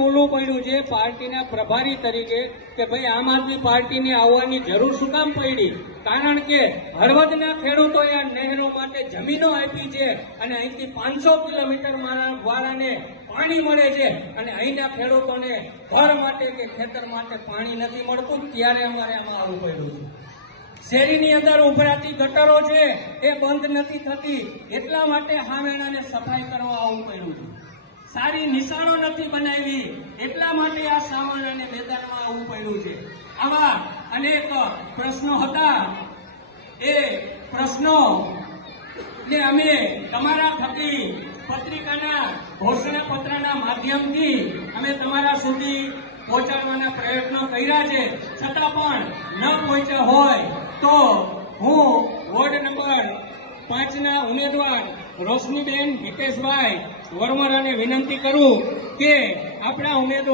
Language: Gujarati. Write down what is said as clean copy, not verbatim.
બોલવું પડ્યું છે પાર્ટીના પ્રભારી તરીકે કે ભાઈ આમ આદમી પાર્ટીને આવવાની જરૂર શું કામ પડી? કારણ કે હળવદના ખેડૂતોએ આ નહેરો માટે જમીનો આપી છે અને અહીંથી 500 કિલોમીટર વાળાને પાણી મળે છે અને અહીંના ખેડૂતોને ઘર માટે કે ખેતર માટે પાણી નથી મળતું, ત્યારે અમારે આમાં આવવું પડ્યું છે. શેરીની અંદર ઉભરાતી ગટરો છે એ બંધ નથી થતી, એટલા માટે હાવેણાને સફાઈ કરવા આવવું પડ્યું છે. સારી નિશાળો નથી બનાવી, એટલા માટે આ સામાન અને મેદાનમાં આવવું પડ્યું છે. આવા અનેક પ્રશ્નો હતા. એ પ્રશ્નો ને અમે તમારા થકી પત્રિકાના ઘોષણા પત્રના માધ્યમથી અમે તમારા સુધી પહોંચાડવાના પ્રયત્નો કર્યા છે. છતાં પણ ન પહોંચ્યા હોય તો હું વોર્ડ નંબર 5ના ઉમેદવાર રોશનીબેન હિતેશભાઈ વરમરાને વિનંતી કરું કે આપણા ઉમેદવાર